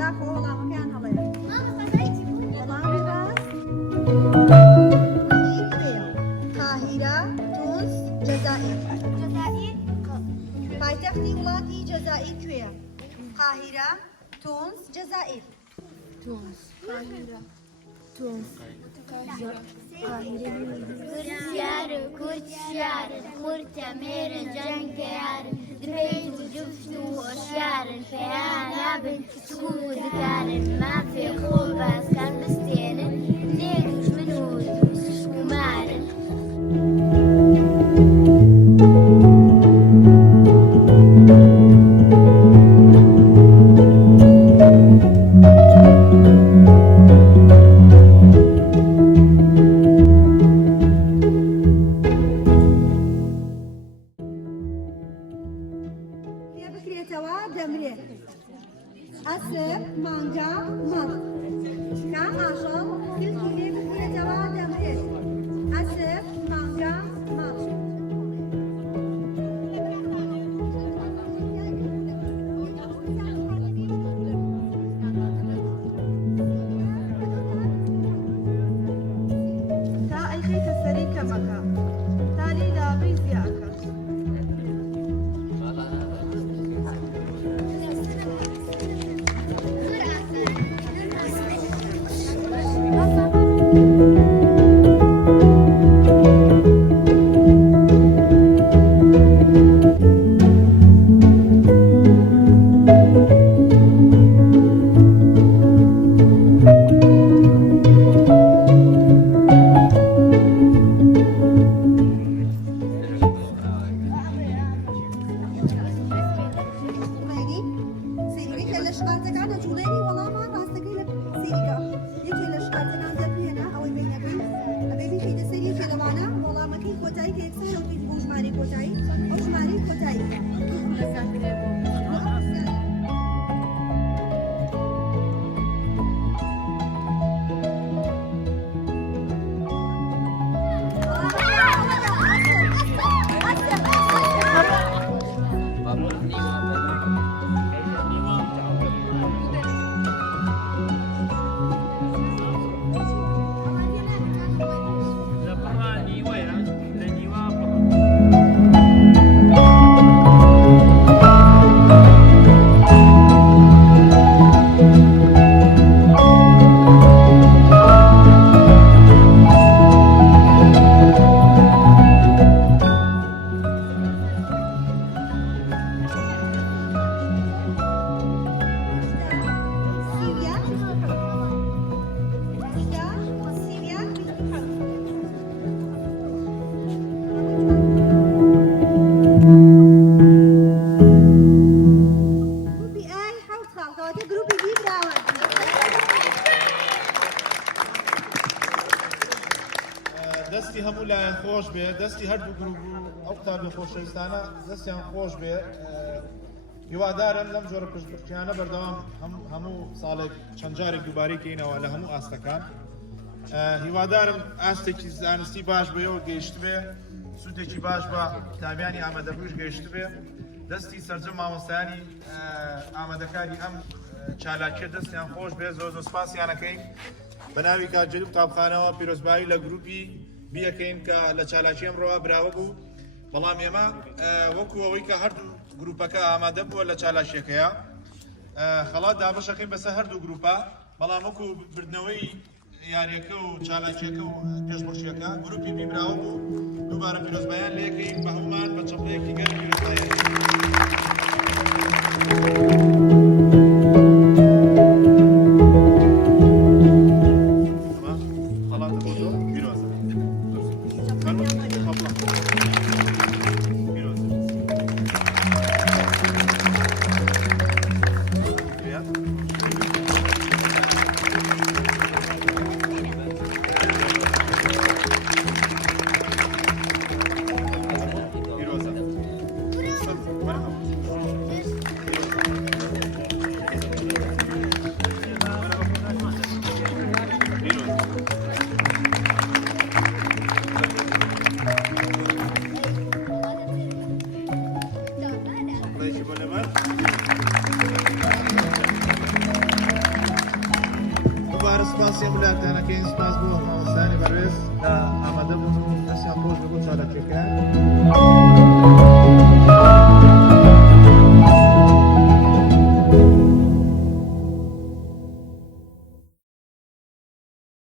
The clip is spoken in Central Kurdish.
داخۆ وەڵامەکەیان هەڵەیە وەڵامی ڕاست قاهیرە تونس جەزائیر پایتەختی وڵاتی جەزائیر کوێیە قاهیرە تونس جەزائیر شعر كرد شعر مرتمر جنكار دريد جفت وشعر الحياة بنت سكون ذكار ما في خوبة كان مستين ليك منه ومار أسر مانجا مط كم عشر كل كلمة بكرة جواد دمرت أسر مانجا مط تا أي خيط السريك مكا تالي لا بيزياكا دەستی هەموو لایەن خۆش بێ دەستی هەردوو گروپ ئەو قوتابی خۆشەویستانە دەستیان خۆش بێ هیوادارم لەم جۆرە پشتگیریانە بەردەوام هەموو ساڵێک چەند جارێک دووبارەی کەینەوە لە هەموو ئاستەکان هیوادارم ئاستێکی زانستی باش بێەوە گەیشت بێ سوودێکی باش بە قوتابیانی ئامادەبووش گەیشت بێ دەستی سەرجەم مامۆستایانی ئامادەکاری ئەم چالاکیە دەستیان خۆش بێ زۆر سوپاسیانەکەین بە ناوی کارجێری قوتابخانەوە پیرۆزبایی لە گروپی بیەکەین کە لە چالاکی ئەمڕۆوە براوە بوو بەڵام ئێمە وەکو ئەوەی کە هەردوو گروپەکە ئامادە بووە لە چالاکیەکەیە خەڵات دابەشەکەین بەسەر هەردوو گروپە بەڵام وەکو بردنەوەی یاریەکە و چالاکیەکە و پێشبڕشیەکە گروپی بیبراوە بوو دووبارە پیرۆزبایان لێکەین بە هەمومان بە چەپڵەیەکی گەر پیرۆزبایی سپاسی وڵاتانەکەین سپاس بۆ مامۆستانی بەڕێز کە ئامادە بوون و دەستیان خۆش بگوت چارەکێکە